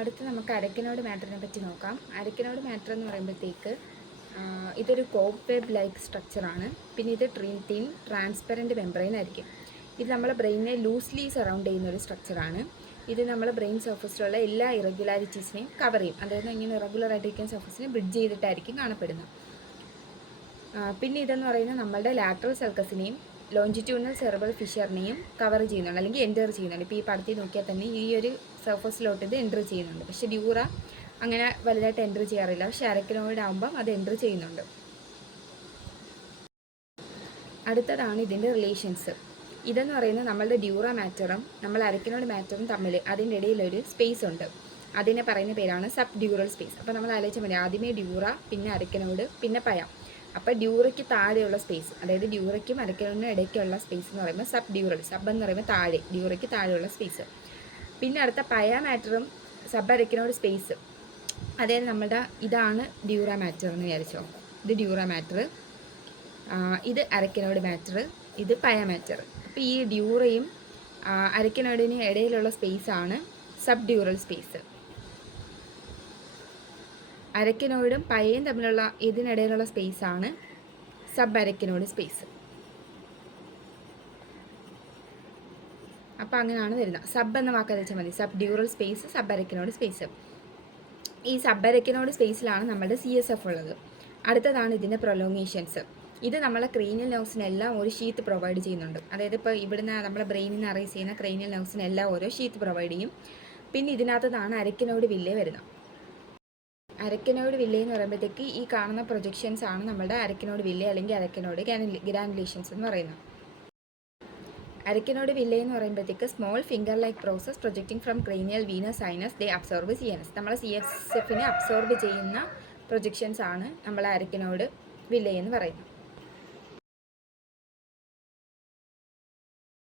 അടുത്ത് നമുക്ക് അരക്കനോട് മാറ്ററിനെ പറ്റി നോക്കാം. അരക്കനോട് മാറ്റർ എന്ന് പറയുമ്പോഴത്തേക്ക് ഇതൊരു കോപ്പ് വെബ് ലൈക്ക് സ്ട്രക്ചറാണ്. പിന്നെ ഇത് തിൻ ട്രാൻസ്പെറൻറ്റ് മെംബ്രെയിൻ ആയിരിക്കും. ഇത് നമ്മളെ ബ്രെയിനിനെ ലൂസ്ലി സറൗണ്ട് ചെയ്യുന്ന ഒരു സ്ട്രക്ചറാണ്. ഇത് നമ്മളെ ബ്രെയിൻ സർഫസിലുള്ള എല്ലാ ഇറഗുലാരിറ്റീസിനെയും കവർ ചെയ്യും. അതായത് ഇങ്ങനെ ഇറഗുലർ ആയിട്ടിരിക്കുന്ന സർഫസിനെ ബ്രിഡ്ജ് ചെയ്തിട്ടായിരിക്കും കാണപ്പെടുന്നത്. പിന്നെ ഇതെന്ന് പറയുന്നത് നമ്മളുടെ ലാറ്ററൽ സർക്കസിനെയും ലോഞ്ചിറ്റ്യൂണൽ സെർബൽ ഫിഷറിനെയും കവർ ചെയ്യുന്നുണ്ട്, അല്ലെങ്കിൽ എൻ്റർ ചെയ്യുന്നുണ്ട്. ഇപ്പോൾ ഈ പടത്തിൽ നോക്കിയാൽ തന്നെ ഈ ഒരു സർഫസിലോട്ട് ഇത് എൻ്റർ ചെയ്യുന്നുണ്ട്. പക്ഷേ ഡ്യൂറ അങ്ങനെ വലുതായിട്ട് എൻ്റർ ചെയ്യാറില്ല. പക്ഷേ അരക്കനോയിഡ് ആകുമ്പം അത് എൻ്റർ ചെയ്യുന്നുണ്ട്. അടുത്തതാണ് ഇതിൻ്റെ റിലേഷൻസ്. ഇതെന്ന് പറയുന്നത് നമ്മളുടെ ഡ്യൂറ മാറ്ററും നമ്മൾ അരക്കനോട് മാറ്ററും തമ്മിൽ അതിൻ്റെ ഇടയിലൊരു സ്പേസ് ഉണ്ട്. അതിനെ പറയുന്ന പേരാണ് സബ് ഡ്യൂറൽ സ്പേസ്. അപ്പോൾ നമ്മൾ ആലോചിച്ചാൽ മതി, ആദ്യമേ ഡ്യൂറ, പിന്നെ അരക്കനോട്, പിന്നെ പയ. അപ്പോൾ ഡ്യൂറയ്ക്ക് താഴെയുള്ള സ്പേസ്, അതായത് ഡ്യൂറയ്ക്കും അരക്കനോടിനും ഇടയ്ക്കുള്ള സ്പേസ് എന്ന് പറയുമ്പോൾ സബ് ഡ്യൂറൽ. സബ് എന്ന് പറയുമ്പോൾ താഴെ, ഡ്യൂറയ്ക്ക് താഴെയുള്ള സ്പേസ്. പിന്നെ അടുത്ത പയ മാറ്ററും സബ് അരക്കനോട് സ്പേസ്, അതായത് നമ്മുടെ ഇതാണ് ഡ്യൂറ മാറ്റർ എന്ന് വിചാരിച്ചോ. ഇത് ഡ്യൂറ മാറ്റർ, ഇത് അരക്കനോട് മാറ്റർ, ഇത് പയ മാറ്റർ. അപ്പോൾ ഈ ഡ്യൂറയും അരക്കനോടിനും ഇടയിലുള്ള സ്പേസാണ് സബ് ഡ്യൂറൽ സ്പേസ്. അരക്കനോടും പയയും തമ്മിലുള്ള ഇതിനിടയിലുള്ള സ്പേസാണ് സബ് അരക്കനോട് സ്പേസ്. അപ്പോൾ അങ്ങനെയാണ് വരുന്നത്. സബ് എന്ന വാക്ക് വെച്ചാൽ മതി, sub dural space, sub arachnoid space. ഈ സബ് അരക്കനോട് സ്പേസിലാണ് നമ്മുടെ CSF ഉള്ളത്. അടുത്തതാണ് ഇതിൻ്റെ പ്രൊലോങ്ങേഷൻസ്. ഇത് നമ്മളെ ക്രേനിയൽ നെർവ്സിനെല്ലാം ഒരു ഷീത്ത് പ്രൊവൈഡ് ചെയ്യുന്നുണ്ട്. അതായത് ഇപ്പോൾ ഇവിടുന്ന് നമ്മളെ ബ്രെയിനിൽ നിന്ന് അറൈസ് ചെയ്യുന്ന ക്രേനിയൽ നെർവ്സിനെല്ലാം ഓരോ ഷീത്ത് പ്രൊവൈഡ് ചെയ്യും. പിന്നെ ഇതിനകത്തതാണ് അരക്കനോട് വില്ലേ വരുന്നത്. അരക്കനോട് വില്ലേ എന്ന് പറയുമ്പോഴത്തേക്ക് ഈ കാണുന്ന പ്രൊജക്ഷൻസ് ആണ് നമ്മുടെ അരക്കനോട് വില്ലേ അല്ലെങ്കിൽ അരക്കനോട് ഗ്രാനുലേഷൻസ് എന്ന് പറയുന്നത്. അരക്കനോട് വില്ലേ എന്ന് പറയുമ്പോഴത്തേക്ക് small finger like process projecting from cranial venous sinus they absorb CNS. നമ്മളെ CSFനെ അബ്സോർബ് ചെയ്യുന്ന പ്രൊജക്ഷൻസ് ആണ് നമ്മളെ അരക്കനോട് വില്ലേ എന്ന് പറയുന്നത്.